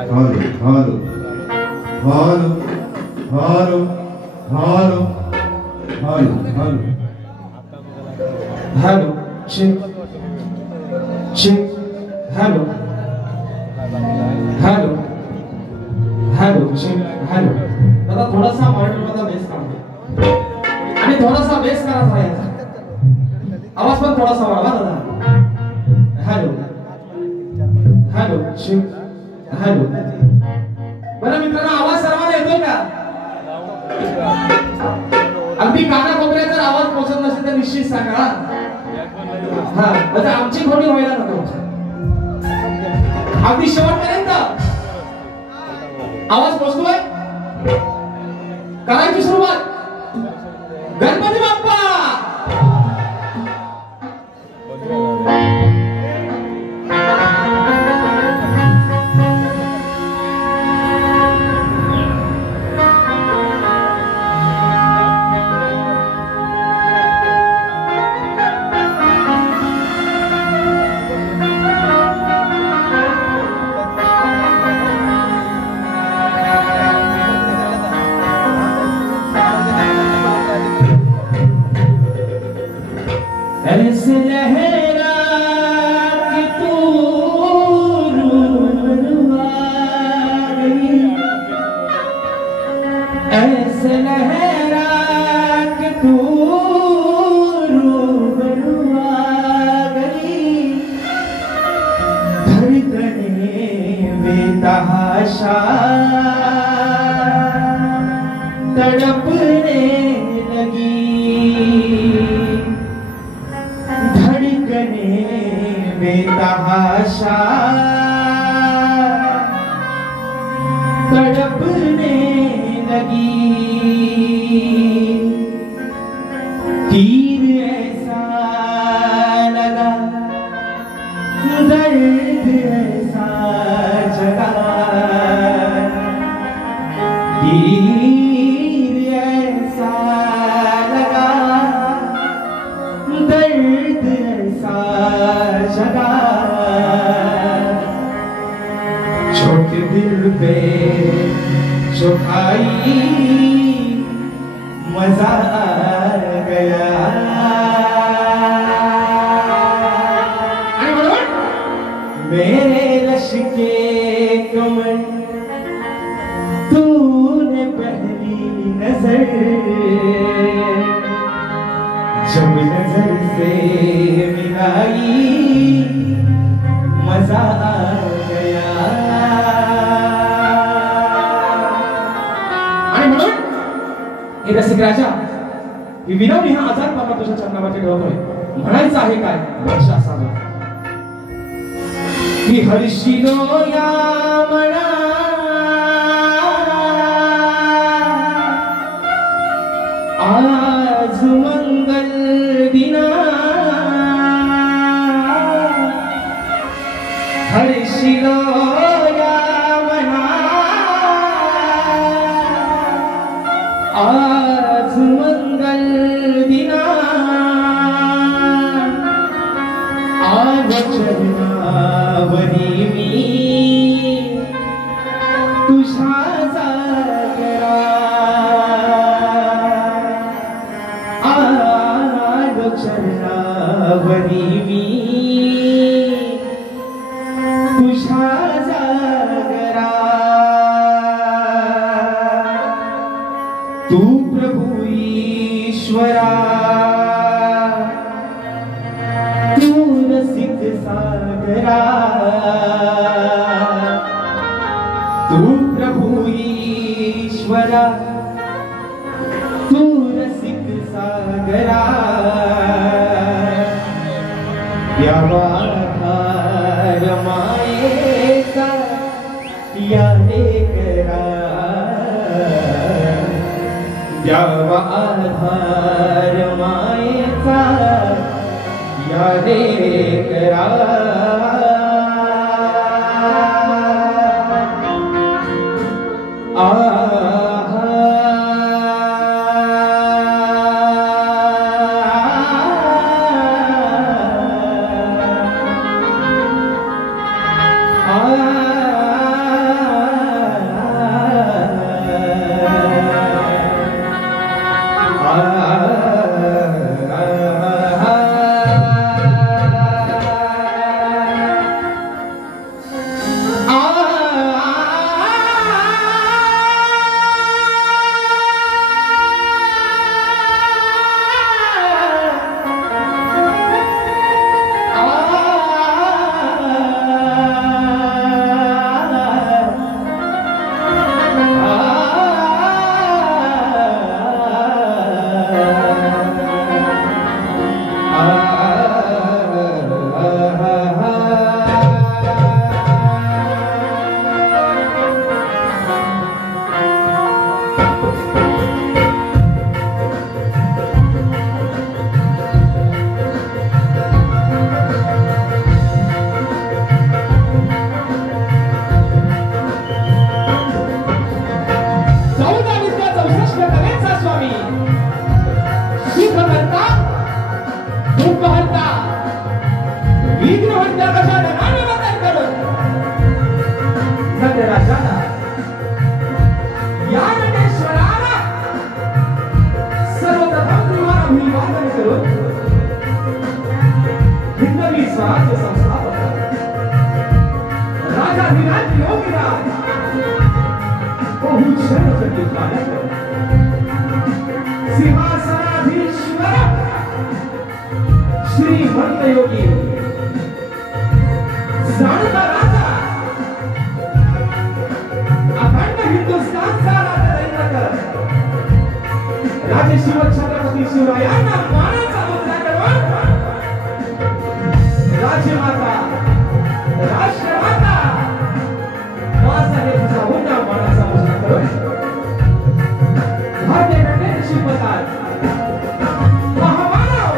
Halo, halo, halo, halo, halo, halo, halo, check, check, halo, halo, hello hello आता थोडासा मराठीमध्ये base काढतो आणि थोडासा बेस करायचा याचा आवाज पण थोडासा वाढवा दादा हॅलो हॅलो हॅलो बरं मित्रांनो आवाज सर्वांना येतोय का अगदी कानाकोपऱ्यात जर आवाज पोहोचत नसेल तर निश्चित सांगा हा म्हणजे आमची खोटी व्हायला नको अगदी शेवटपर्यंत आवाज पोहोचतोय करायची सुरुवात गणपती बाप्पा ऐसे लहरा कि तू रूबरू आ गई ऐसे लहरा कि तू रूबरू आ गई धड़कने बेतहाशा तड़पने लगी बेतहाशा तड़पने लगी तीर ऐसा लगा दर्द ऐसा जगा तीर ऐसा लगा दर्द ऐसा जगा छोटे दिल पे जो खाई मजा आ गया मेरे रश के कमर तूने पहली नजर जब नजर से मिलाई मजा आ गया आणि म्हणून हे रसिक राजा ही विनवणी हा आजार पापा तुझ्या चरणावरती ठेवतोय म्हणायचं आहे काय लक्ष असावं की हर्षिलो या मना आज मंगल दिना हर्षिलो या मना आज मंगल दिना आज चरणावरी मी तुझ्या जागरा चरणावरी मी तुझ्या जागरा तू प्रभु ईश्वरा तू रसिक सागरा तू प्रभु ईश्वरा तू रसिक सागरा प्यावा आधार मायेचा या लेकरा प्यावा आधार मायेचा या लेकरा नटराजाला या नटेश्वराला सर्वप्रथम तुम्हाला अभिवादन करून हिंदवी स्वराज्य संस्थापक राजा विराट योगीराज बहु शरणागती पालक सिंहासनाधीश्वर श्रीमंत योगी जाणता राजा अखंड हिंदुस्थानचा राजदैवत राजे शिव छत्रपती शिवरायांना मानाचा मुद्रा करून राजमाता राष्ट्रमाता बाळासाहेबांचा हुंडा मानाचा मुद्रा करून भारतीय घटनेचे शिल्पकार महामानव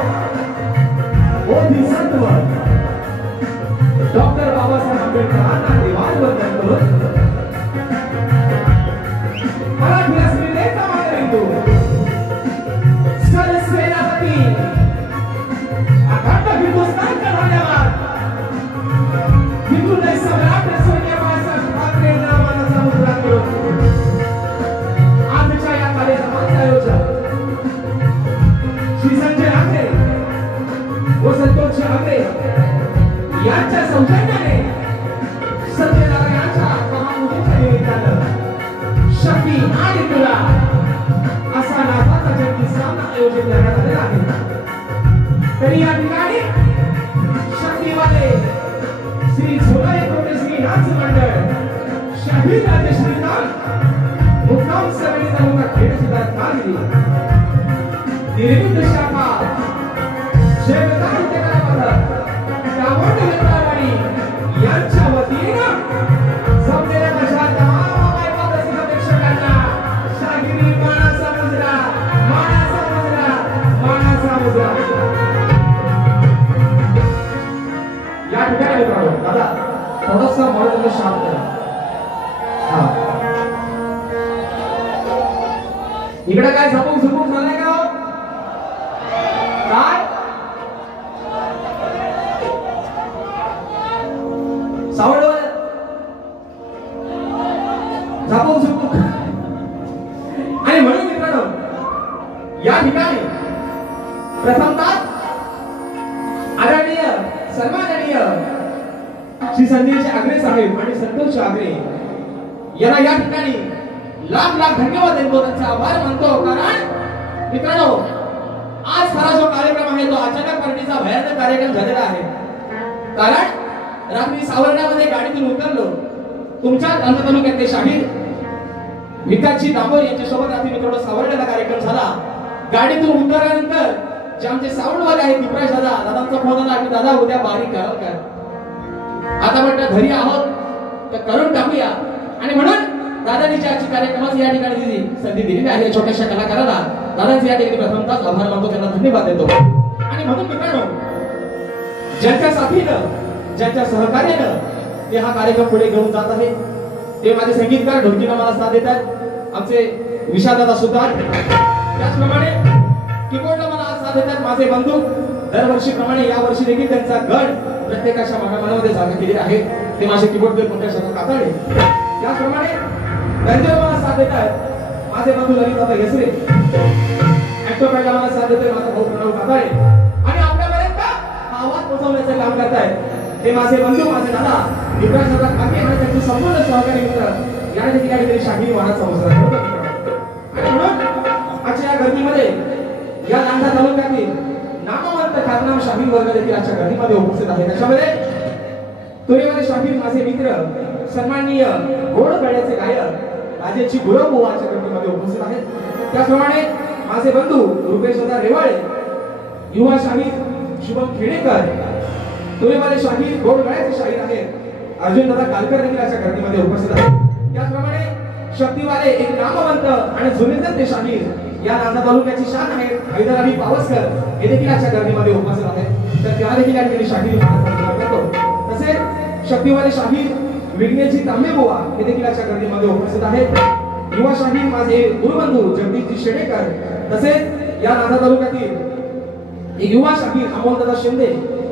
बोधिसत्व डॉक्टर बाबासाहेब आंबेडकरांना देवाणवंदन करून मराठी अस्मितेचा मानबिंदू सरसेनापती अखंड हिंदुस्थानचा धन्यवाद हिंदुलय सम्राट स्वर्गीय बाळासाहेब ठाकरेंना मानाचा मुद्रा करून आजच्या या कार्यक्रमाचे आयोजक श्री संजय आगरे व संतोष आगरे यांच्या सौजन्याने सत्यनारायणाच्या महापूजेच्या निमित्तानं शक्ती आणि तुला असा नाचाचा जगती सामना आयोजित करण्यात आलेला आहे। तरी या ठिकाणी शक्तीवाले श्री झोला एकोटे श्री नाच मंडळ शाहीर राजे श्रीकांत मुक्काम सवणी तालुका खेड सुद्धा काढली निर्विघ्न शाखा शेवकाळ ते करावं कामोड विद्यावाडी यांच्या वतीनं जमलेल्या अशा तमाम ऐकवासिक प्रेक्षकांना शागिरी मानाचा मुजरा मानाचा मुजरा मानाचा मुजरा या ठिकाणी मित्रांनो दादा थोडासा मॉडेल शांत करा हा इकडे काय झपूक झपूक झालंय का काय सावड झापूक झपूक आणि म्हणून मित्रांनो या ठिकाणी प्रथमतः आदरणीय सन्माननीय श्री संजय आगरे साहेब आणि संतोष आगरे यांना या ठिकाणी लाख लाख धन्यवाद देतो त्यांचे आभार मानतो कारण मित्रांनो आज खरा जो कार्यक्रम आहे तो अचानक पार्टीचा भयानक कार्यक्रम झालेला आहे कारण रात्री सावर्ड्यामध्ये गाडीतून उतरलो तुमच्या जालना तालुक्यातले शाहीर विकासजी दांबोर यांच्यासोबत रात्री मित्रांनो सावर्ड्याला कार्यक्रम झाला गाडीतून उतरल्यानंतर जे आमचे साऊंडवाले आहेत विप्राश दादांचा फोन आला की दादा उद्या बारीक कराल का आता म्हटलं घरी आहोत तर करून टाकूया आणि म्हणून दादांनी आजची कार्यक्रमाची या ठिकाणी संधी दिलेली आहे छोट्याशा कलाकाराला दादांचे या ठिकाणी प्रथमतः आभार मानतो त्यांना धन्यवाद देतो आणि म्हणून मित्रांनो ज्यांच्या साथीनं ज्यांच्या सहकार्यानं ते हा कार्यक्रम पुढे घेऊन जात आहे ते माझे संगीतकार ढोलकीला मला साथ देतात आमचे विशालदादा सुद्धा त्याचप्रमाणे कीबोर्डला मला साथ देतात माझे बंधू दरवर्षीप्रमाणे या वर्षी देखील त्यांचा गड प्रत्येकाच्या मनामध्ये जागा केली आहे ते माझे कीबोर्डचे पंकज कातळे त्याचप्रमाणे त्यांच्या मला साथ देतात माझे बंधू ललितदादा येसरे ऍक्टोपॅडला मला साथ देतोय माझा भाऊ प्रणव कातळे आणि आपल्यापर्यंत हा आवाज पोहोचवण्याचं काम करतायत हे माझे बंधू माझे दादा विकास दादा काके आणि त्यांचे संपूर्ण सहकारी मित्र या ठिकाणी शाहीर वाहनाचा मुजरा करतो आणि म्हणून आजच्या या गर्दीमध्ये या लांडा तालुक्यातील नामवंत ख्यातनाम शाहीर वर्ग देखील आजच्या गर्दीमध्ये उपस्थित आहे त्याच्यामध्ये तुरेवाले शाहीर माझे मित्र सन्माननीय गोड गळ्याचे गायक राजेची गुरव आजच्या गर्दीमध्ये उपस्थित आहेत त्याचप्रमाणे माझे बंधू रुपेश दादा रेवाळे युवा शाहीर शुभम खेडेकर तुरेवाले शाहीर गोड गळ्याचे शाहीर आहेत अर्जुन दादा कालकर देखील आजच्या गर्दीमध्ये उपस्थित आहेत त्याचप्रमाणे शक्तीवाले एक नामवंत आणि जुनेतर ते शाहीर या नांदा तालुक्याची शान आहे हैदर अली पावसकर हे देखील आजच्या गर्दीमध्ये उपस्थित आहेत तर त्या देखील या ठिकाणी शाहीर करतो तसेच शक्तीवाले शाहीर विघ्नेशजी तांबेबुवा हे देखील आजच्या गर्दीमध्ये उपस्थित आहेत युवा शाहीर माझे गुरुबंधू जगदीशजी शेडेकर तसेच या नांदा तालुक्यातील एक युवा शाहीर अमोलदादा शिंदे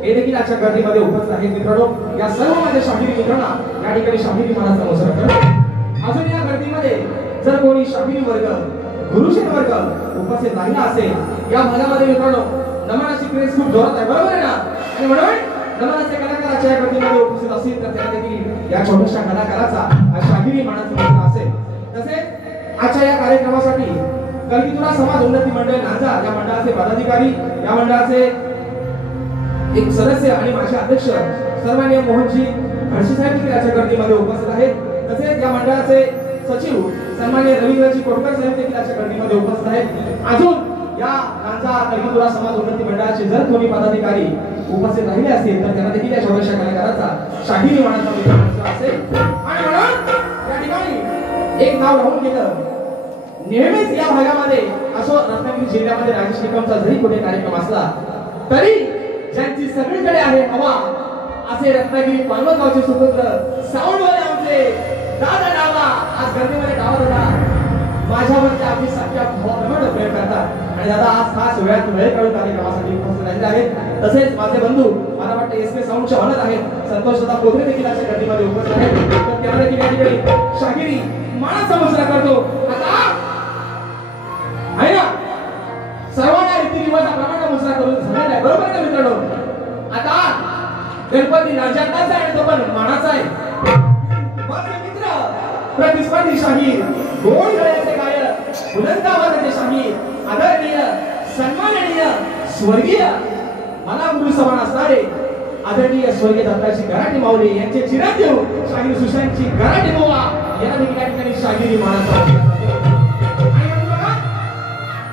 हे देखील आजच्या गर्दीमध्ये उपस्थित आहेत मित्रांनो या सर्व माझ्या शाहिरी मित्रांना या ठिकाणी शाहिरी मानाचा नमस्कार करतो. अजून या गर्दीमध्ये जर कोणी शाहिरी वर्ग गुरुजन वर्ग उपस्थित राहिला असेल या भागामध्ये मित्रांनो नमनाची क्रेज खूप जोरात आहे बरोबर आहे ना. आणि म्हणून नमनाचे कलाकाराच्या गर्दीमध्ये उपस्थित असतील तर त्याला देखील या छोट्याशा कलाकाराचा शाहिरी मानाचा नमस्कार असेल. तसेच आजच्या या कार्यक्रमासाठी कलगीतुरा समाज उन्नती मंडळ नांजा या मंडळाचे पदाधिकारी या मंडळाचे एक सदस्य आणि माझे अध्यक्ष सन्माननीय मोहनजी घडशी साहेब देखील याच्या गर्दीमध्ये उपस्थित आहेत. तसेच या मंडळाचे सचिव सन्माननीय रवींद्रजी कोटकर साहेब देखील याच्या गर्दीमध्ये उपस्थित आहेत. अजून या नांजा कलगीतुरा समाज उन्नती मंडळाचे जर कोणी पदाधिकारी उपस्थित राहिले असतील तर त्यांना देखील या छोट्याशा कलाकाराचा शाहिरी मानाचा नमस्कार असेल. आणि म्हणून या ठिकाणी एक नाव राहून गेलं. नेहमीच या भागामध्ये असो रत्नागिरी जिल्ह्यामध्ये राजेश निकमचा जरी कुठे कार्यक्रम असला तरी ज्यांची सगळीकडे आहे हवा असे रत्नागिरी पालवगावचे सुपुत्र साऊंडवाले आमचे दादा डावा आज गर्दीमध्ये डावा दादा माझ्यावरती आपली सख्या भावाप्रमाणे प्रयोग करतात आणि दादा आज खास वेळात वेळ काढून कार्यक्रमासाठी उपस्थित राहिले आहेत. तसेच माझे बंधू मला वाटतं एसके साऊंडचे ऑनर आहेत संतोष दादा कोथरे देखील अशा गर्दीमध्ये उपस्थित आहेत. तर त्यांना देखील या ठिकाणी शाहिरी मानाचा नमस्कार करतो. आता आहे ना सर्वांना रीतिरिवाजाप्रमाणे नमस्कार करून झालेला आहे बरोबर ना मित्रांनो. आता गणपती राज्यातलाच आहे तो पण मानाचा आहे. माझे मित्र प्रतिस्पर्धी शाहीर गोड गळ्याचे गायक बुलंद आवाजाचे शाहीर आदरणीय सन्माननीय स्वर्गीय मला गुरु समान असणारे आदरणीय स्वर्गीय दत्ताजी गराटे माऊली यांचे चिरंजीव शाहीर सुशांतची गराटे बुवा यांना देखील या ठिकाणी शाहिरी मानाचा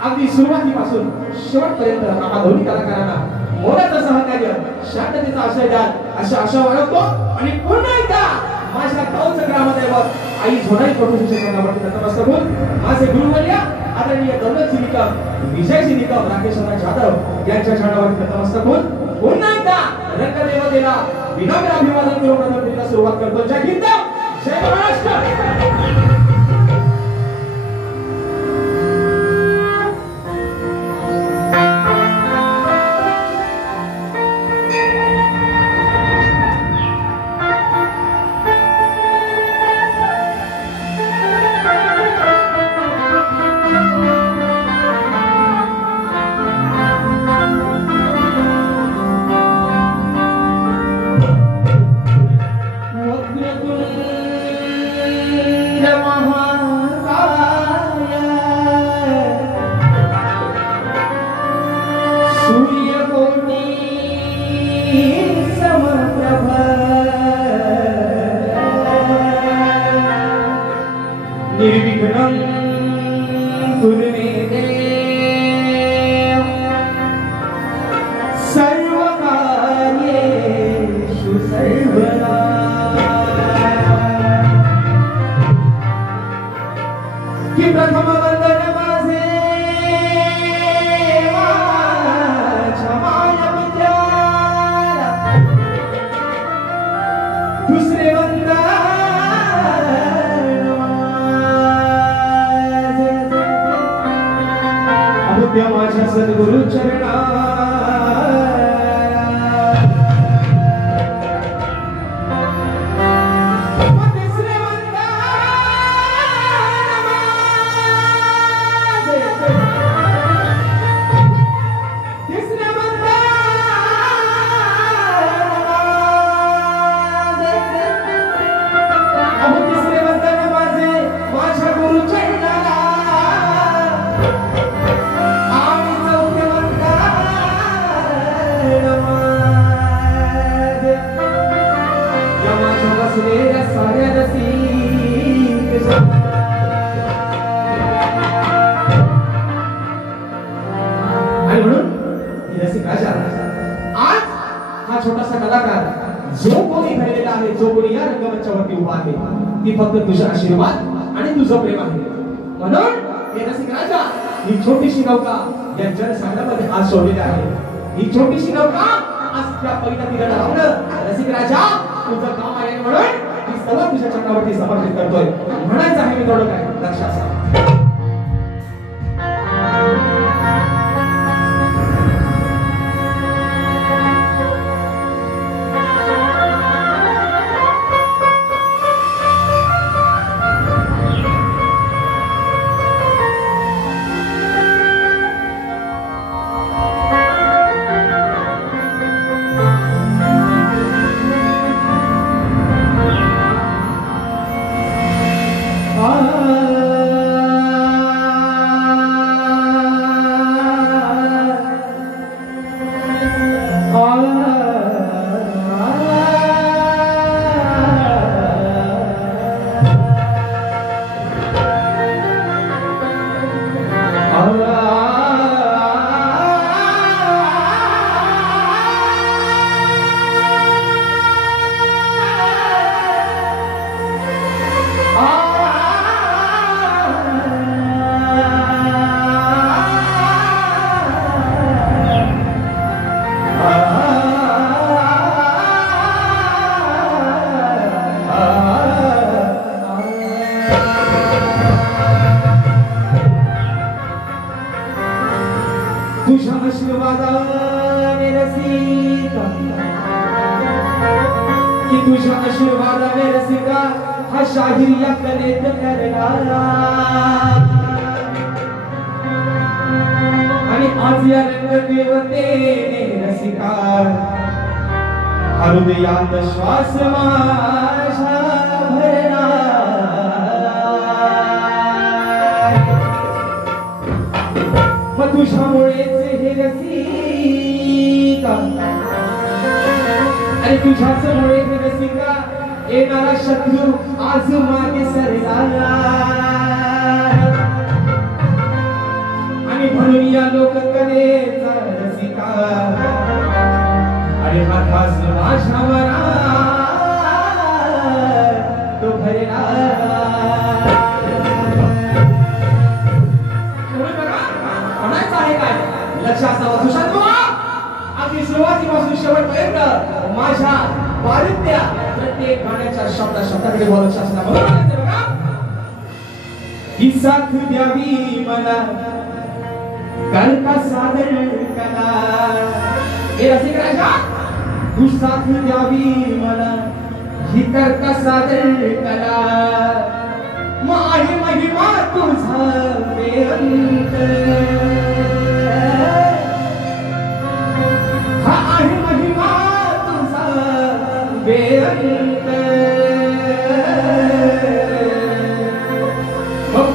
अगदी सुरुवातीपासून शेवटपर्यंत आम्हा दोन्ही कलाकारांना मोलाचं सहकार्य शांततेचा आश्रय द्याल अशी आशा बाळगतो. आणि पुन्हा एकदा माझ्या गावचं ग्रामदैवत आई झोनाई प्रोफेसरच्या चरणावरती नतमस्तक होऊन माझे गुरुवर्य आदरणीय दौलतजी निकम विजयजी निकम राकेशराव जाधव यांच्या चरणावरती नतमस्तक होऊन पुन्हा एकदा रंगदेवतेला विनम्र अभिवादन करून प्रथम सुरुवात करतो. जय हिंद जय महाराष्ट्र. सद्गुरु चरणा फक्त तुझा आशीर्वाद आणि तुझं प्रेम आहे. म्हणून हे रसिक राजा ही छोटीशी नौका या जनसागरामध्ये आज सोडलेली आहे. ही छोटीशी नौका आज त्या पहिल्या तीराला लावणं रसिक राजा तुझं काम आहे म्हणून मी सर्व तुझ्या चरणावरती समर्पित करतोय. म्हणायचं आहे मी थोडं काय लक्षात ठेवा. तुझ्या आशीर्वादाने रसिका हा शाहीर या कलेत करणारा आणि आज या रंगदेवतेने रसिका हृदयात श्वास माझा भरला मग तुझ्यामुळेच हे रसिका आणि तुझ्याचमुळे हे रसिका येणारा शत्रू आज मागे सरला आणि म्हणून या लोककलेचा रसिका अरे हा खास माझ्यावर तो भरला म्हणायचं आहे काय लक्षात असावं सुशांत अगदी सुरुवातीपासून शेवटपर्यंत माझ्या पारित्या प्रत्येक गाण्याच्या शब्दाकडे लक्ष असणार बघा ही साथ द्यावी मला करता सादर कला हे रसिक राजा तू साथ द्यावी मला ही करता सादर कला आहे महिमा तुझा बेअंत हा आहे महिमा तुझा बेअंत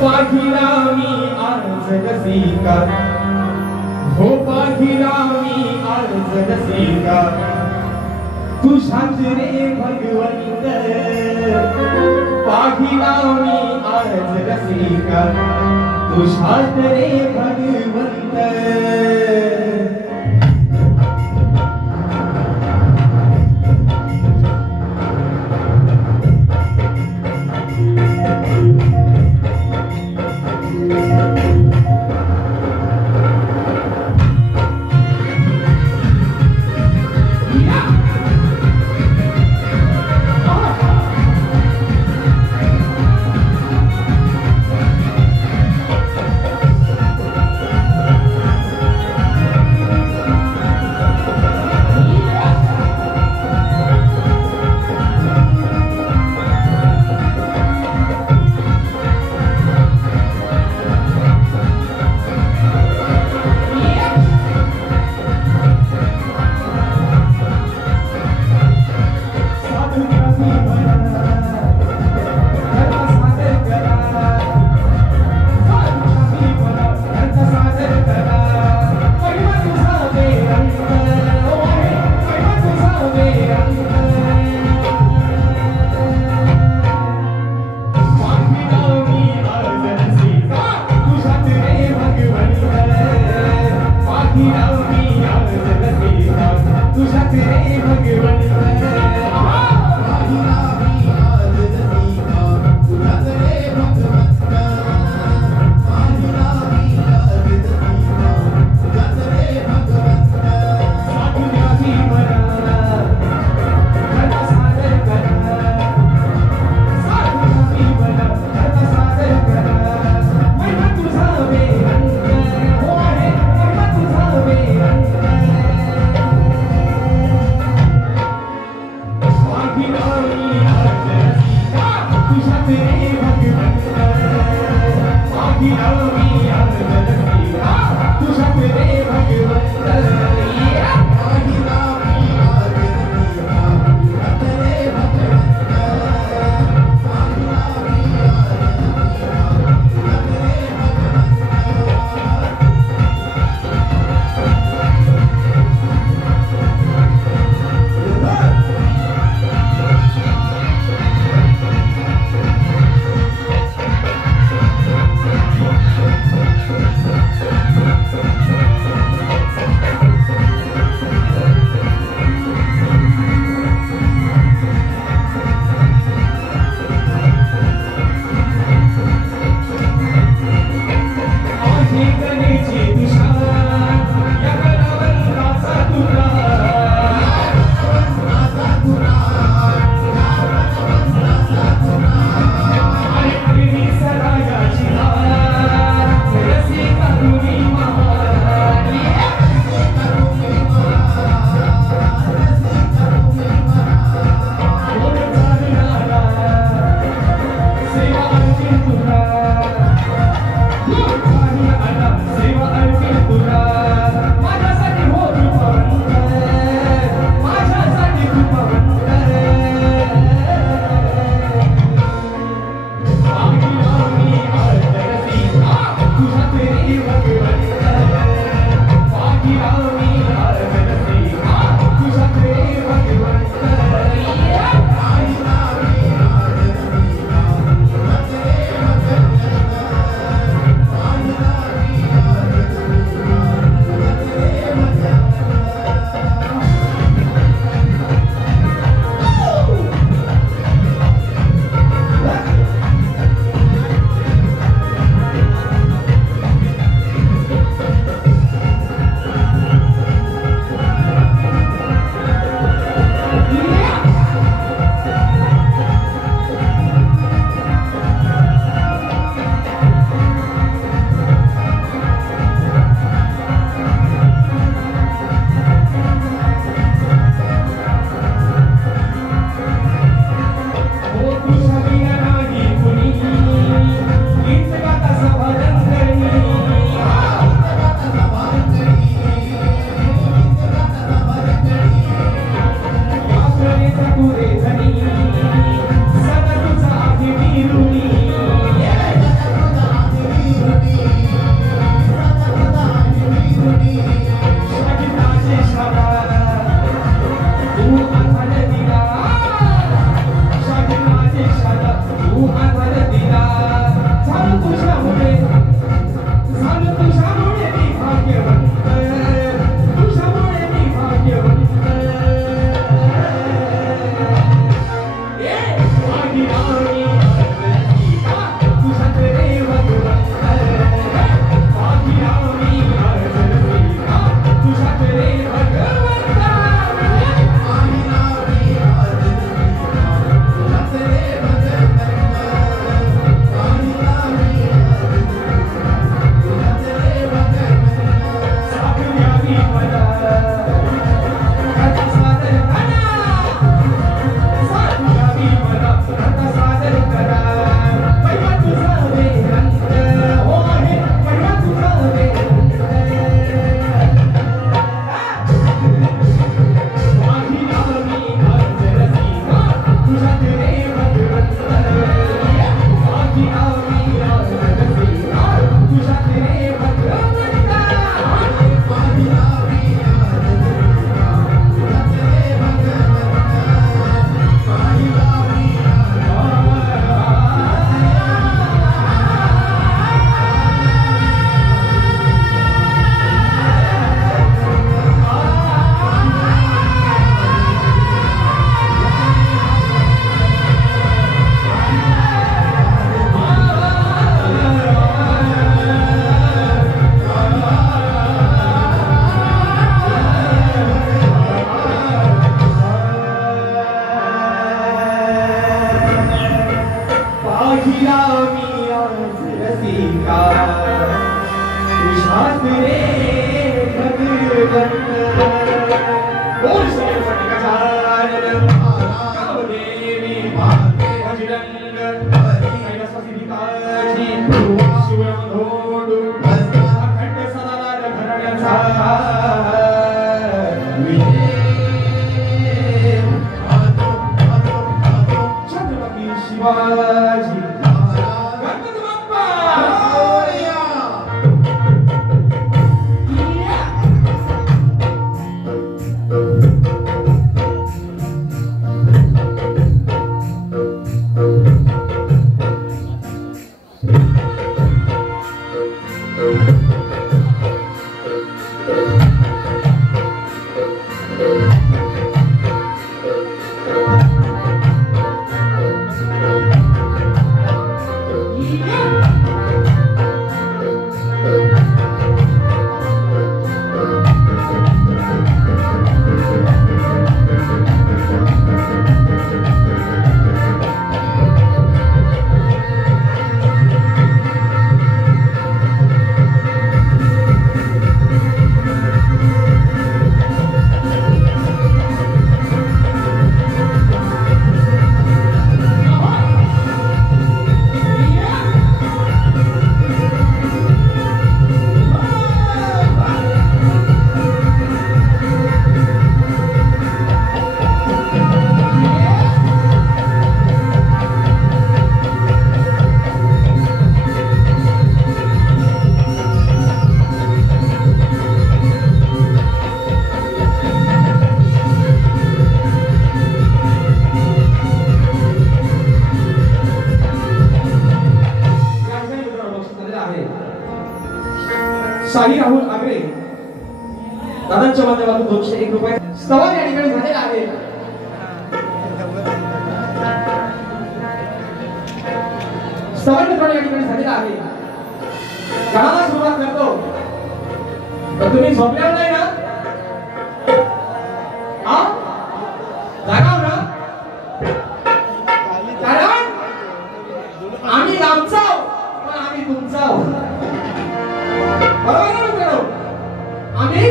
पाठीला मी आज रसिका हो पाठीला मी आज रसिका तुझ्याच रे भगवंत पाठीला मी आज रसिका तुझ्याच रे भगवंत शाही राहुल आगरे दादांच्या माध्यमातून 201 रुपये स्तवन या ठिकाणी झालेला आहे. स्तवन मित्रांनो या ठिकाणी झालेला आहे. गाण्याला सुरुवात करतो. तर तुम्ही झोपल्यावर नाही ना? हा जागा ना? कारण आम्ही आमचा पण आम्ही तुमचा बरोबर ना मित्रांनो? आम्ही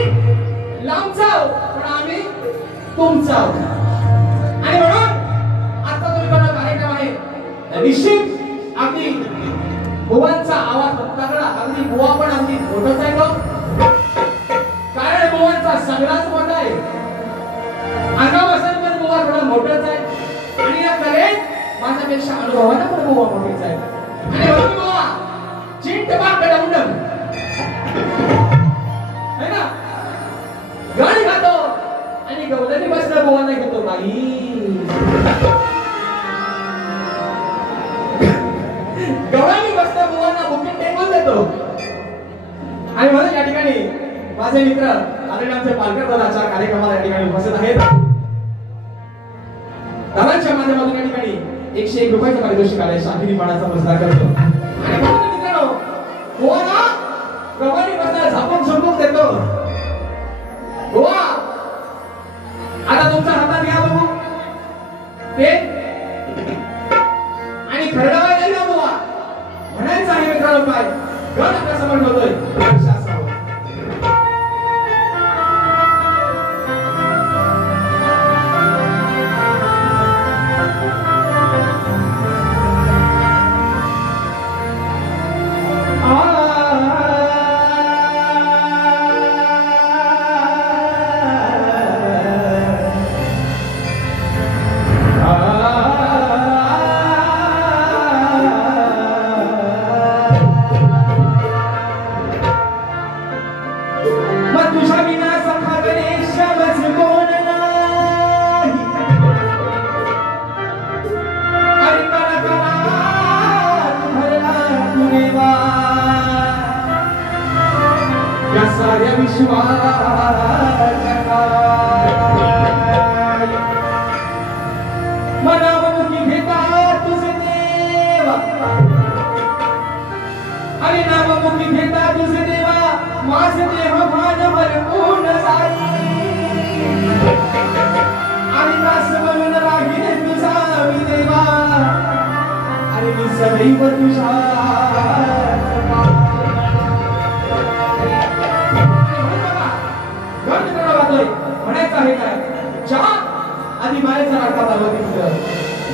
लांबचा पण आम्ही तुमचा आणि म्हणून आता तुम्ही बघा कार्यक्रम आहे निश्चित अगदी बुवांचा आवाज तगडा अगदी बुवा पण अगदी मोठंच आहे तो कारण बुवांचा सगळाच मोठा आहे अंगापासून पण बुवा थोडा मोठाच आहे आणि या कलेत माझ्यापेक्षा अनुभवानं पण बुवा मोठीच आहे आणि म्हणून बुवा चिंट बाकडा उंडम है ना गाणी गातो आणि गवलनी बसला बुवांना घेतो बाई गवळणी बसता बुवांना बुकिंग टेबल देतो. आणि म्हणून या ठिकाणी माझे मित्र आदरणीय आमचे पालकर दादाच्या कार्यक्रमाला या ठिकाणी उपस्थित आहेत. दादांच्या माध्यमातून या ठिकाणी 101 रुपयाचं पारितोषिक आलंय. शाहिरी मानाचा पुरस्कार करतो. आणि म्हणून मित्रांनो बुवांना गवळणी बसता झापून झुपून देतो. बुवा आता तुमच्या हातात घ्या बघू ते आणि खरडावा गेला बुवा म्हणायचं आहे मित्रांनो. काय गण आपल्या समोर होतोय.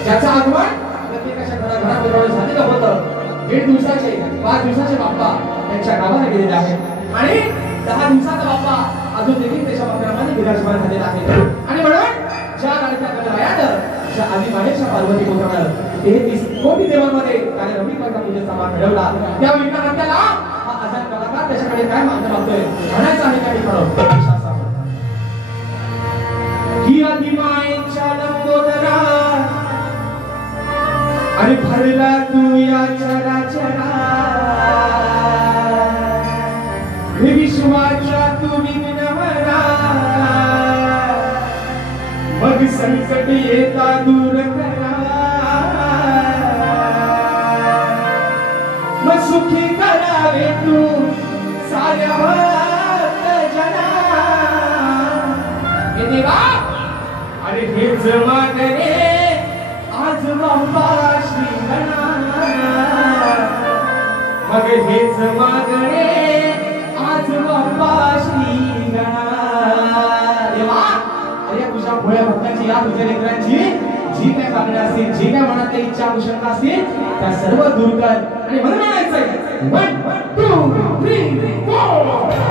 ज्याचा आगमन प्रत्येकाच्या घराघरामध्ये झालेलं होतं. 1.5 दिवसाचे 5 दिवसाचे बाप्पा त्यांच्या गावाला गेलेले आहेत आणि 10 दिवसाचा बाप्पा अजून देखील त्याच्या मंदिरामध्ये विराजमान झालेला आहे. आणि म्हणून ज्या लाडक्या गणरायानं ज्या आदी माहेरच्या पार्वती पुत्रानं 33 कोटी देवांमध्ये त्याने रविकांचा पूजेचा मान मिळवला. त्या विकारांत्याला हा आजाद कलाकार त्याच्याकडे काय मागणं मागतोय म्हणायचं आहे काही खरं. ही आदी मायेच्या लंबोदरा आणि भरला तू या चराचरा हे विश्वाच्या तू विघ्नहरा मग संकट येता दूर करा मग सुखी करावे तू साऱ्या भक्त जना. हे देवा अरे हेच मागणे आज बाप्पा श्री गणा मग हेच मागणे आज बाप्पा श्री गणा. देवा अरे तुझ्या भोळ्या भक्तांची या तुझ्या लेकरांची जी काय मागणी असतील जी काय मनातल्या इच्छा आकांक्षा असतील त्या सर्व दूर कर. आणि म्हणून म्हणायचंय 1 2 3 4.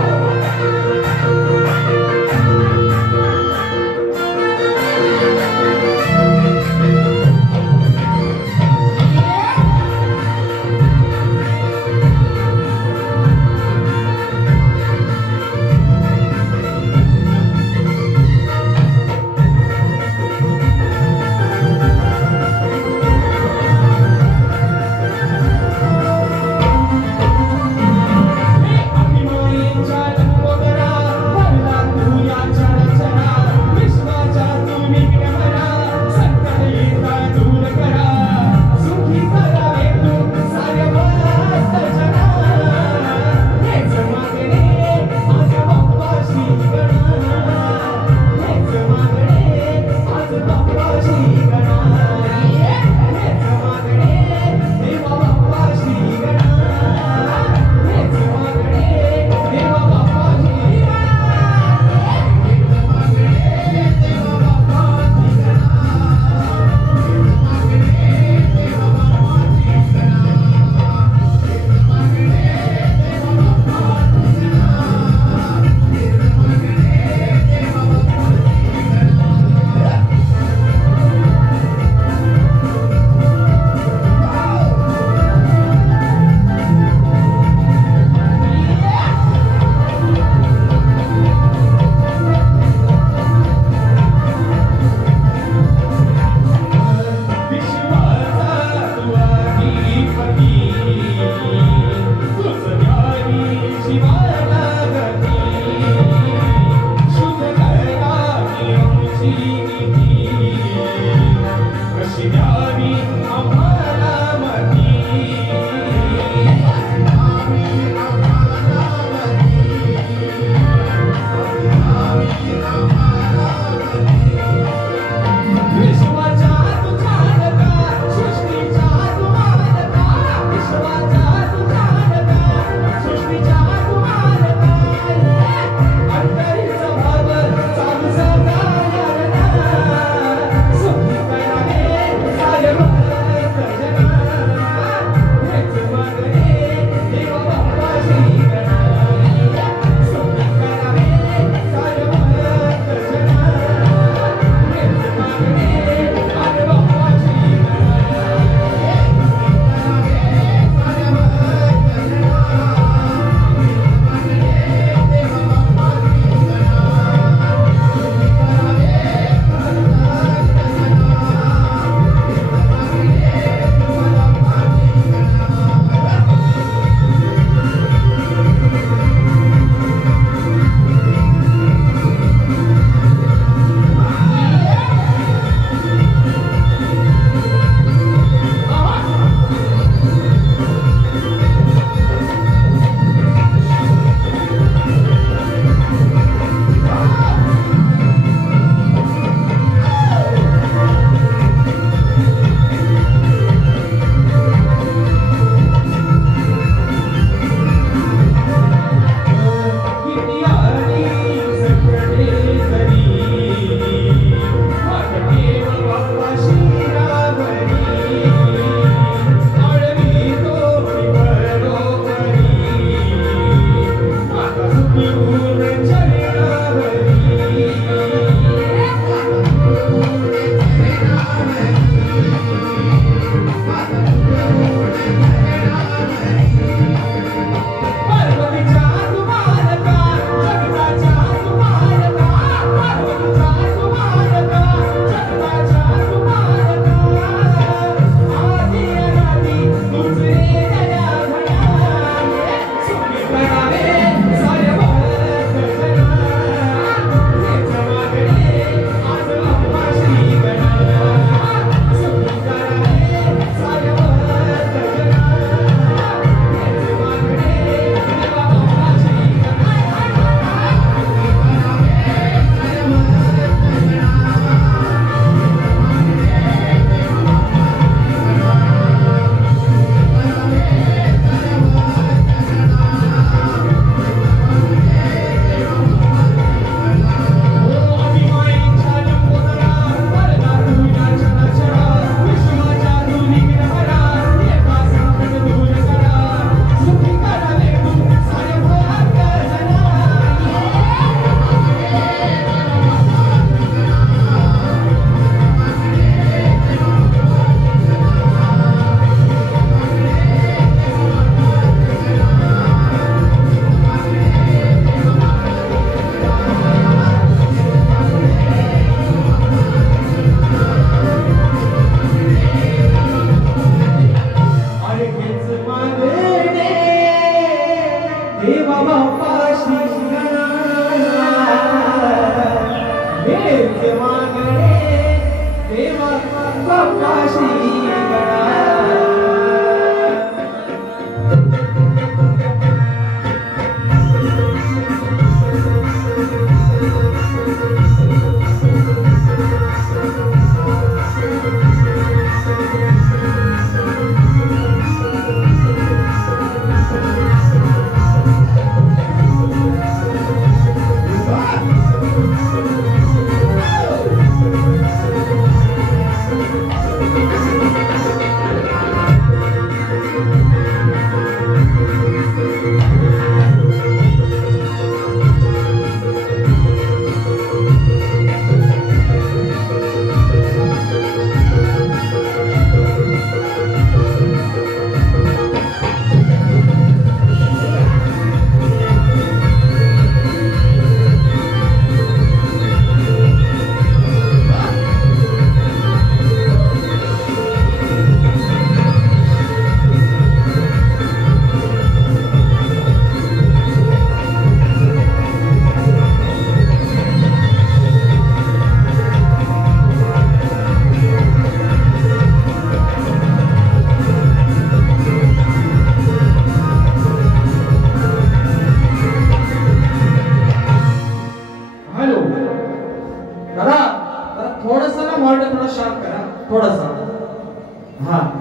देवा बापाशी गणा हे मागणे देवा बापाशी गणा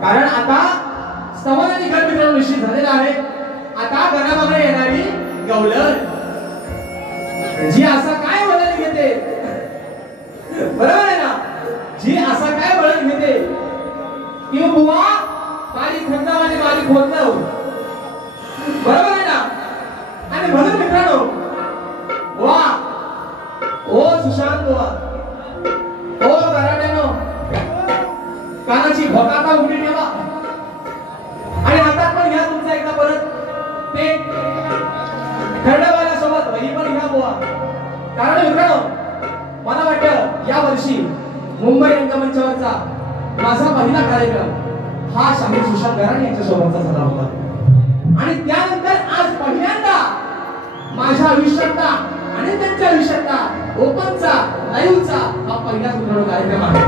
कारण आता स्तवन निकाल मित्रांनो निश्चित झालेला आहे. आता घराबाहेर येणारी गवलन जी असा काय वळण घेते, बरोबर आहे ना, जी असा काय वळण घेते की बुवा बारीक खंडावाने बारीक होत नाही, बरोबर आहे ना. आणि म्हणून मित्रांनो वा ओ सुशांत बुवा ओ गराड्यानो कानाची भोकाता उघडी ठेवा आणि हातात पण घ्या तुमचा एकदा परत ते खरडवाल्या सोबत वही पण घ्या बुवा. कारण मित्रांनो मला वाटतं या वर्षी मुंबई रंगमंचावरचा माझा पहिला कार्यक्रम हा शाहीर सुशांत गराडे यांच्या सोबतचा झाला होता आणि त्यानंतर आज पहिल्यांदा माझ्या आयुष्यातला आणि त्यांच्या आयुष्यातला ओपनचा लाईव्हचा हा पहिलाच मित्रांनो कार्यक्रम आहे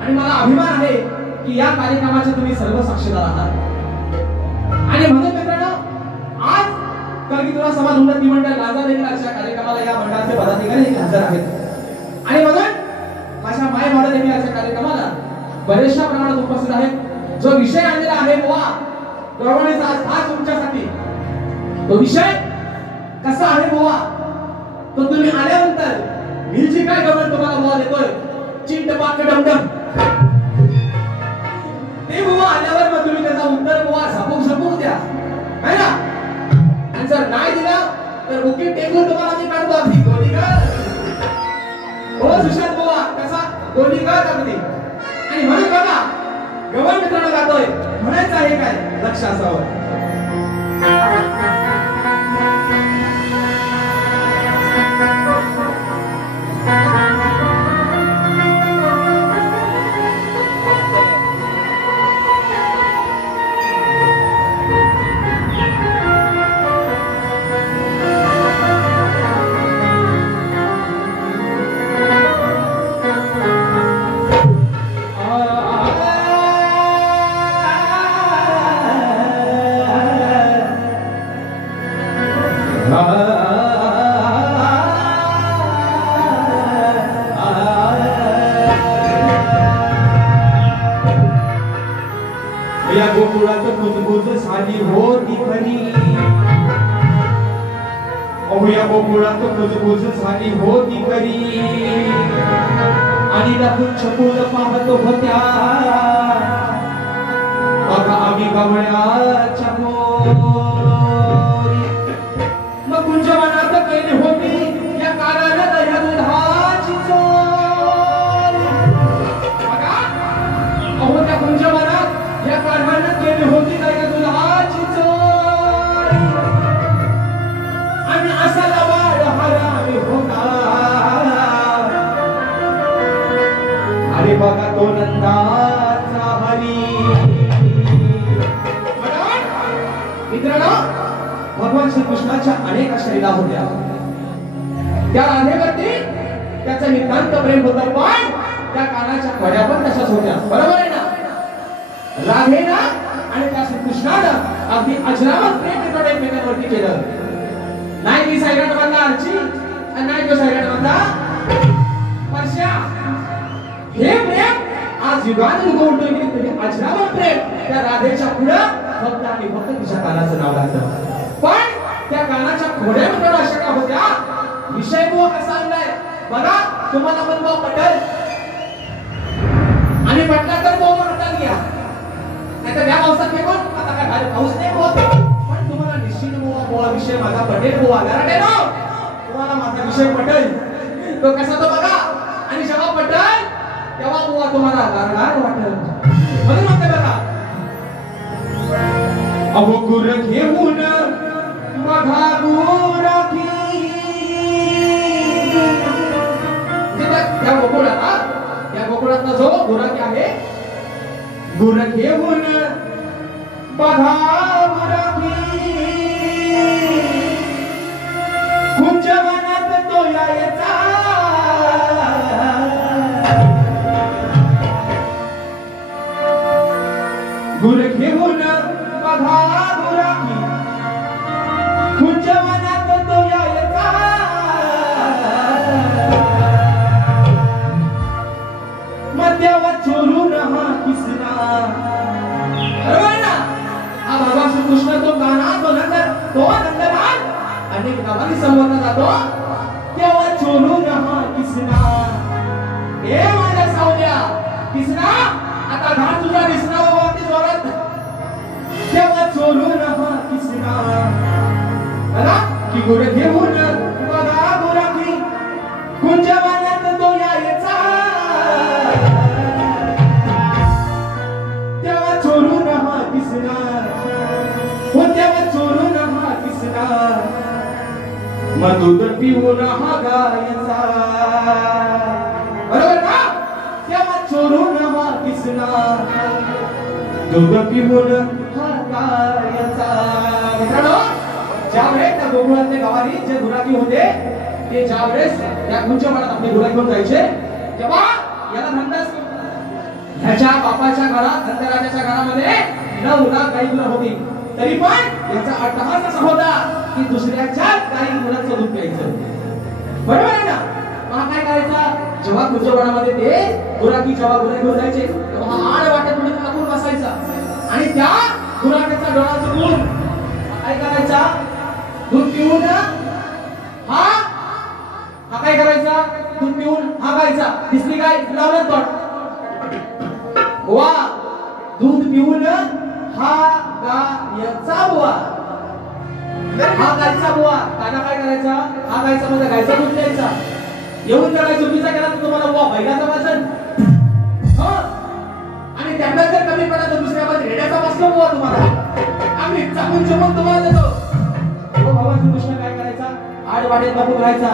आणि मला अभिमान आहे की या कार्यक्रमाचे तुम्ही सर्व साक्षीदार आहात. आणि म्हणून मित्रांनो आज कलगीतुरा समाज उन्नती मंडळ लाजा देखील अशा कार्यक्रमाला या मंडळाचे पदाधिकारी देखील हजर आहेत आणि म्हणून माझ्या माय भावना देखील अशा कार्यक्रमाला बरेचशा प्रमाणात उपस्थित आहेत. जो विषय आणलेला आहे बुवा गवळणीचा आज तुमच्यासाठी तो विषय कसा आहे बुवा तो तुम्ही आल्यानंतर मी जी काय गवळण तुम्हाला बुवा देतोय चिंट पाक डमडम ते बुवा आल्यावर मग तुम्ही त्याचा उत्तर बुवा झपूक द्या है ना. आणि जर नाही दिला तर बुकिंग टेबल तुम्हाला मी काढतो अगदी गोलीकर हो सुशांत बुवा कसा गोलीकर अगदी. आणि म्हणून बघा गवळ मित्रांनो गातोय म्हणायचं आहे काय लक्ष असावं. या गोकुळात कुजबुज झाली होती खरी, या गोकुळात कुजबुज झाली होती खरी आणि लपून छपून पाहत होत्या बघा आम्ही गवळ्याच्या मोरी. मग कुंजवनात केली होती या कानाला दह्या दुधाची चोरी. बघा अहो त्या कुंजवनात या कानाला केली होती दह्या दुधाची चोरी आणि असा लवाड हरामी होता. अरे बघा तो नंदाचा हरी. मित्रांनो भगवान श्रीकृष्णाच्या अनेक अशा लीला होत्या. त्या राधेवरती त्याचं नितांत प्रेम होतं, पण त्या कानाच्या कड्या पण तशाच होत्या. बरोबर आहे ना? राधेला आणि त्या श्रीकृष्णानं अगदी अजरामर प्रेम एकमेकांवरती केलं. नाही ती सायराट मधला अर्ची आणि नाही तो सायराट मधला परश्या. हे प्रेम आज युगानुयुग उलटून गेले. अजरामर प्रेम त्या राधेच्या पुढं फक्त आणि फक्त तिच्या कानाचं नाव लागतं. पण त्या कानाच्या खोड्या मित्रांनो अशा का होत्या? विषय मोह कसा आणलाय बघा. तुम्हाला पण मोह पटेल आणि पटला तर मोह हटा घ्या, नाहीतर त्या पावसात फेकून आता काय बाहेर पाऊस नाही होत. पण तुम्हाला निश्चित मोह विषय माझा पटेल. मोह आला रे ना, तुम्हाला माझा विषय पटेल. तो कसा तो बघा. आणि जेव्हा पटेल तेव्हा मोह तुम्हाला गारगार वाटेल. म्हणून म्हणते बघा, अहो गुर घेऊन बघा गुराखी. त्या गोकुळातला जो गुराखी आहे, गुर घेऊन बघा गुराखी, कुंजवनात तो यायचा. गुर घेऊन बघा गुराखी, कुंजवनात तो यायचा. मध्यावर चोरून हा किसना. बरोबर ना? हा भगवान श्रीकृष्ण तो गाणा तो नंदलाल अनेक गावांनी संबोधला जातो. तेव्हा चोरून हा किसना. हे माझ्या सावल्या किसना, आता घाट तुझा दिसना बाबा ती जोरात. तेव्हा चोरून हा किसना. बघा की गुर घेऊन बघा गुराखी, कुंजवनात तो यायचा. तेव्हा चोरून हा किसना. हो तेव्हा चोरून हा किसना. मग दूध पिऊन हा गायचा. बरोबर ना? तेव्हा चोरून हा किसना. दूध पिऊन हा गायचा. मित्रांनो, ज्यावेळेस त्या गोकुळातले गावारी जे गुराखी होते ते ज्यावेळेस त्या कुंजवनात आपले गुरा घेऊन जायचे, तेव्हा याला म्हणतात ह्याच्या बापाच्या घरात धनराजाच्या घरामध्ये 9 लाख गाई गुरं होती. तरी पण याचा अट्टहास असा होता की दुसऱ्याच्याच गाई गुरांचं दूध प्यायचं. बरोबर आहे ना? मग काय करायचा? जेव्हा कुंजवनामध्ये ते गुराखी जेव्हा गुरा घेऊन जायचे तेव्हा आड वाटत म्हणून टाकून बसायचा आणि त्या गुराख्याचा डोळा चुकून काय करायचा? दूध पिऊन हा काय करायचा? दूध पिऊन हा गायचा. दिसली गाय लावलं तोंड. वा दूध पिऊन हा गायचा बुवा. हा गायचा बुवा. काना काय करायचा? हा गायचा मध्ये गायचा दूध द्यायचा. येऊन जर काय चुकीचा केला तर तुम्हाला बुवा बैलाचा वाचन. हो, आणि त्याला जर कमी पडला तर दुसऱ्या मध्ये रेड्याचा वाचन बुवा तुम्हाला. आम्ही चाकून चमून तुम्हाला देतो. हो, भगवान श्रीकृष्ण काय करायचा? आडवाडे बघून राहायचा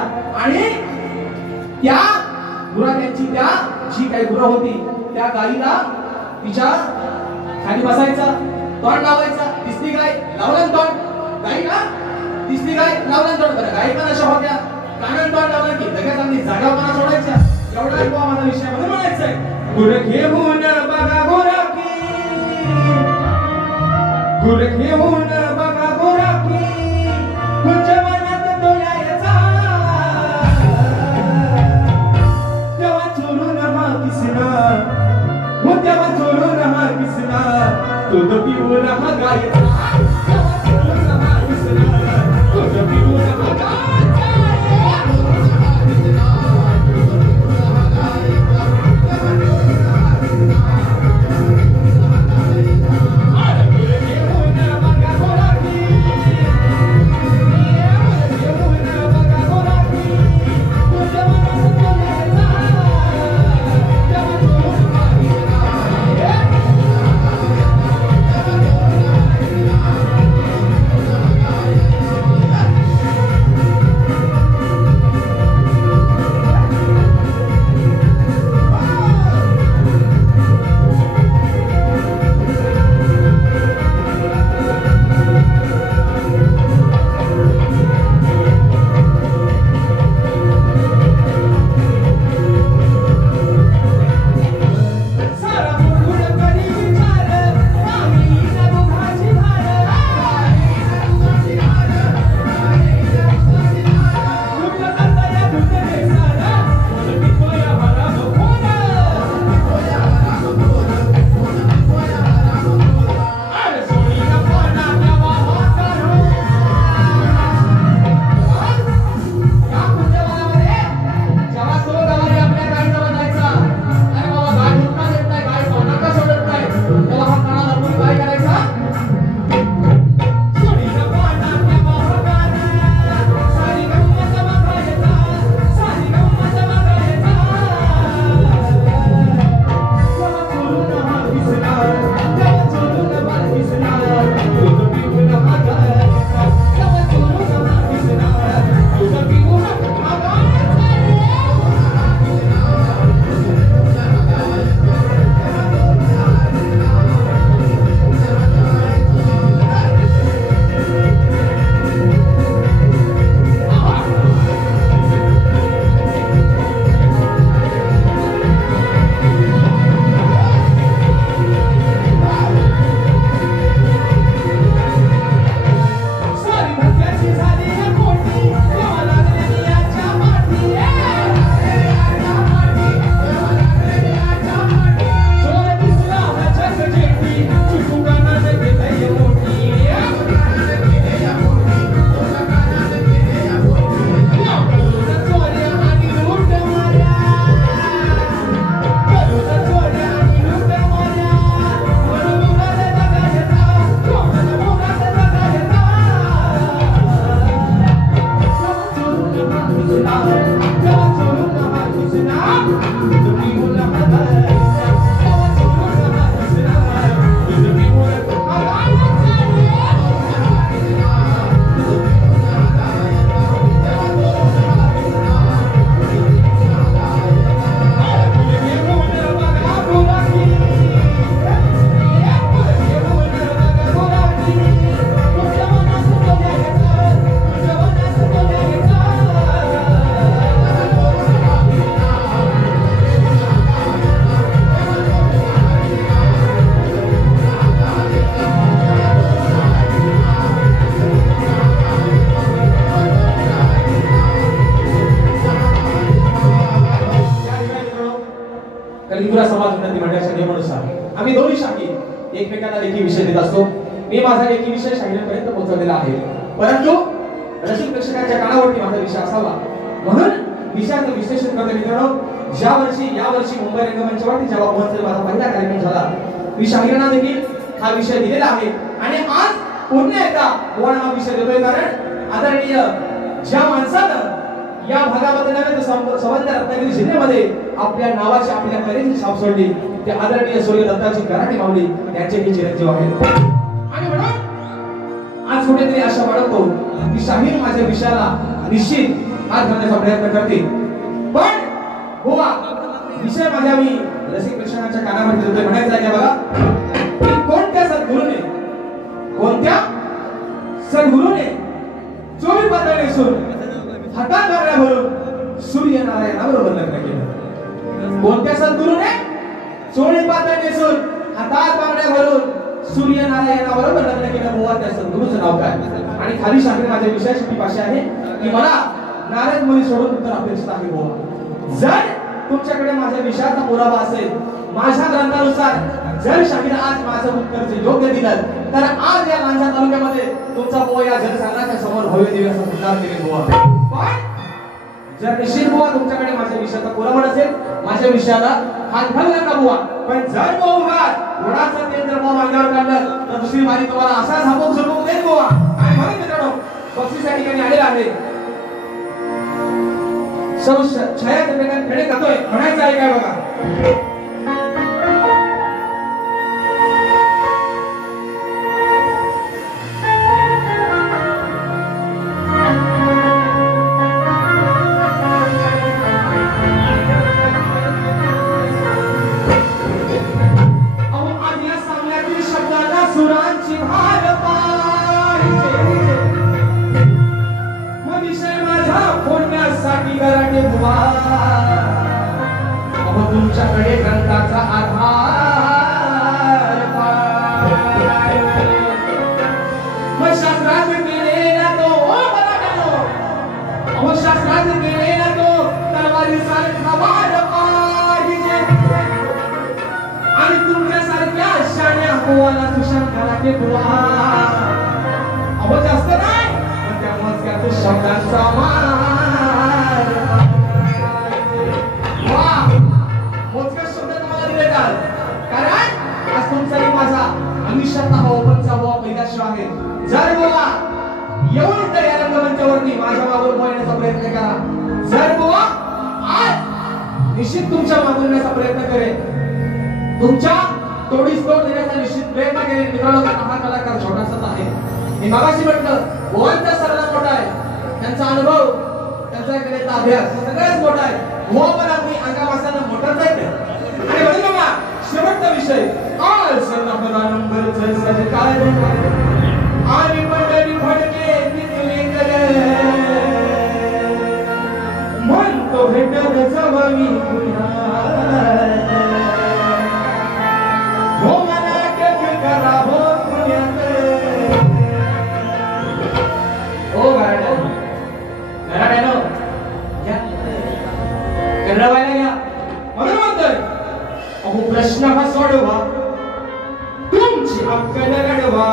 आणि त्या गुराख्यांची त्या जी काही गुरं होती त्या गाईला तिच्या खाली बसायचा, तोंड लावायचा. दिसली गाय लावलं तोंड. गाईला दिसली गाय लावलं तोंड. बरं गाई पण अशा होत्या कानात तोंड लावलं की लगेच आम्ही जागापणा सोडायच्या. एवढा बुवा माझा विषय म्हणून म्हणायचंय गुर घेऊन बघा गुराखी, गुर घेऊन बघा गुराखी, कुंजवनात तो यायचा. तेव्हा चोरून हा किसना. हो तेव्हा चोरून हा किसना. दूध पिऊन हा गायचा. तेव्हा चोरून हा किसना. दूध पिऊन हा गायचा. आम्ही दोन्ही शाही एकमेकांना लेखी विषय देत असतो. मी माझा लेखी विषय शाहिरांपर्यंत पोहोचवलेला आहे, परंतु रसिक प्रेक्षकांच्या कानावरती माझा विषय असावा म्हणून विषयाचं विश्लेषण करतो. मित्रांनो, यावर्षी मुंबई रंगमंचावरती जेव्हा महोत्सव माझा पहिला कार्यक्रम झाला, मी शाहिरांना देखील हा विषय दिलेला आहे आणि आज पुन्हा एकदा कोण हा विषय देतोय, कारण आदरणीय ज्या माणसानं या भागामध्ये नव्हे तर संबंध रत्नागिरी जिल्ह्यामध्ये आपल्या नावाची आपल्या कलेची छाप सोडली ते आदरणीय स्वर्गीय दत्ताजी कराटे माऊली यांचे हे चिरंजीव आहेत. आणि म्हणून आज कुठेतरी आशा बाळगतो की शाहीर माझ्या विषयाला निश्चित हात घालण्याचा प्रयत्न करते. पण बुवा विषय माझ्या मी रसिक प्रेक्षकांच्या कानावर देतोय. म्हणायचं आहे का बघा, कोणत्या सद्गुरूने चोळी पातळ नेसून हातात बांगड्या भरून सूर्यनारायणाबरोबर लग्न केलं. कोणत्या सद्गुरूने चोळी पातळ नेसून हातात बांगड्या भरून सूर्यनारायणाबरोबर लग्न केलं? बुवा त्या सद्गुरूचं नाव काय? आणि खाली शाखेने माझ्या विषयाची भाषा आहे की मला नारद मुनी सोडून उत्तर अपेक्षित आहे. बुवा जर तुमच्याकडे माझ्या विषयाचा पुरावा असेल, माझ्या ग्रंथानुसार जर शाहीर आज माझं उत्तर योग्य दिलं तर आज या लांजा तालुक्यामध्ये तुमचा बुवा या जनसागराच्या समोर भव्य दिव्य असा सत्कार केले. बुवा पण जर निश्चित बुवा तुमच्याकडे माझ्या विषयाचा पुरावा नसेल, माझ्या विषयाला हात घालू नका बुवा. पण जर बुवा वडाचं तेल जर बुवा मांडीवर काढलं तर दुसरी बारी तुम्हाला असा झापूक झुपूक देईल बुवा. आणि म्हणून मित्रांनो, बक्षीस या ठिकाणी आलेला आहे. छायाचित्रकार खेडे जातोय, म्हणायचं आहे काय बघा. तुमच्याकडे ग्रंथाचा आधार मग शास्त्रात गेलेला तो शास्त्रात गेलेला तो तलवारी सारखा वार पाहिजे आणि तुमच्यासारख्या शाण्या बुवाला तुषार कराटे बुवा जास्त नाही पण त्या मजक्यात शब्दांचा मार आयुष्यातला हा ओपनचा बुवा पहिला शो आहे. जर बुवा येऊन तर या रंगमंचावरती माझ्या मागून बोलण्याचा प्रयत्न करा. जर बुवा आज निश्चित तुमच्या मागून येण्याचा प्रयत्न करेल, तुमच्या तोडीस तोड देण्याचा निश्चित प्रयत्न करेल. मित्रांनो, हा कलाकार छोटासाच आहे. मी मागाशी म्हटलं बुवांचा सरला मोठा आहे, त्यांचा अनुभव, त्यांचा केलेला अभ्यास सगळ्याच मोठा आहे. बुवा पण आपली अंगावासानं मोठाच आहे. आणि म्हणून बघा शेवटचा विषय आज सन्नापदा नंबर सरकार आणि मंडळी फडके तिथले मन तो भेटल जवानी हो मला करा हो पुण्यात हो घराड्यानो करवायला या म्हणून म्हणतोय अहो प्रश्न हा सोडवा तुमची अक्कल लढवा.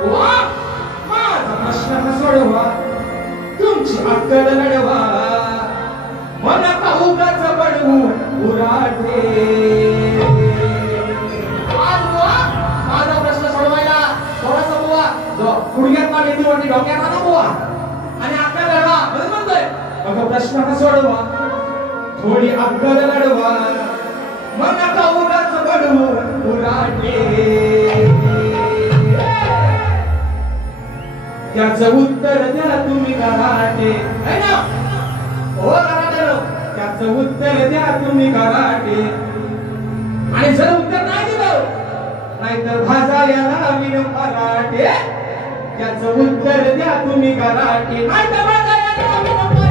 वा माझा प्रश्न हा सोडवा तुमची अक्कल लढवा मला काहुकाच पडवू उराटे. आज बुवा माझा प्रश्न सोडवायला थोडासा बुवा गुडघ्यात मेंदी वाटी डोक्यात आणा बुवा आणि अक्कल लढवा. म्हणून म्हणतोय अगं प्रश्न हा सोडवा थोडी अक्कल लढवा मला काहुकाच पडवू उराटे. त्याचं उत्तर द्या तुम्ही कराटे. है ना हो कराटे, त्याचं उत्तर द्या तुम्ही कराटे. आणि जर उत्तर नाही दिलं नाहीतर भाजा याला विन पराटे. त्याचं उत्तर द्या तुम्ही कराटे नाहीतर भाजा याला विन पराटे.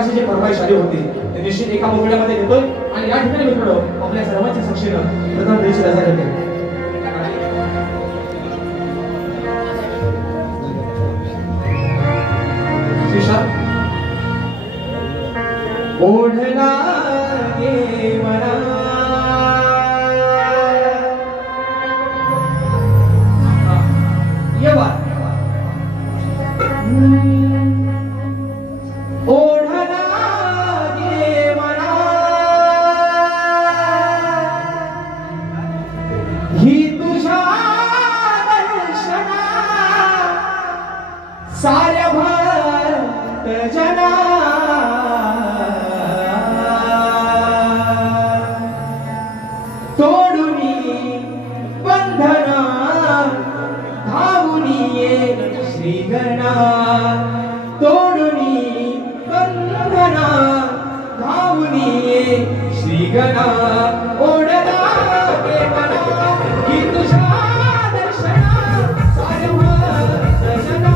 नकाशाची फरमाईश आली होती ते निश्चित एका मोकळ्यामध्ये घेतोय आणि या ठिकाणी मित्रांनो आपल्या सर्वांच्या साक्षीनं प्रथम देश रजा करते. ओढला गे मना ये बात ओढला गे मना ही तुझ्या दर्शना साऱ्या भक्त जना श्रीगणा तोडुनी बंधना धावुनी श्रीगणा ओढला गे मना ही तुझ्या दर्शना साऱ्या भक्त जना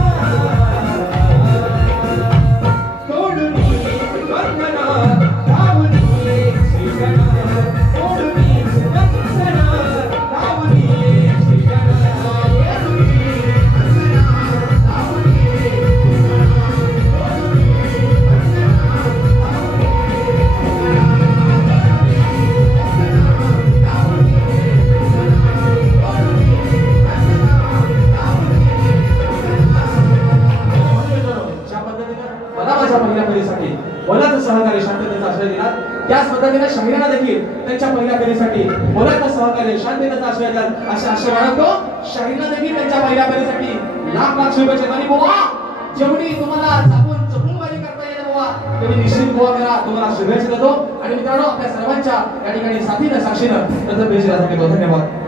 तोडुनी बंधना धावुनी श्रीगणा तोडुनी बंधना धावुनी श्रीगणा सहकार्य शांततेचा आश्रय दिला त्याच पद्धतीने शाहिरांना देखील त्यांच्या पहिल्या फेरीसाठी मोलाचं सहकार्य शांततेचा आश्रय दिला अशा आशय बाळगतो. शाहिरांना देखील त्यांच्या पहिल्या फेरीसाठी लाख लाख शुभेच्छा. आणि बुवा जेवढी तुम्हाला चापून चपूनबाजी करता येईल बुवा तुम्ही निश्चित बुवा करा. तुम्हाला शुभेच्छा देतो आणि मित्रांनो आपल्या सर्वांच्या या ठिकाणी साथीनं साक्षीनं त्याचा बेस राहतो. धन्यवाद.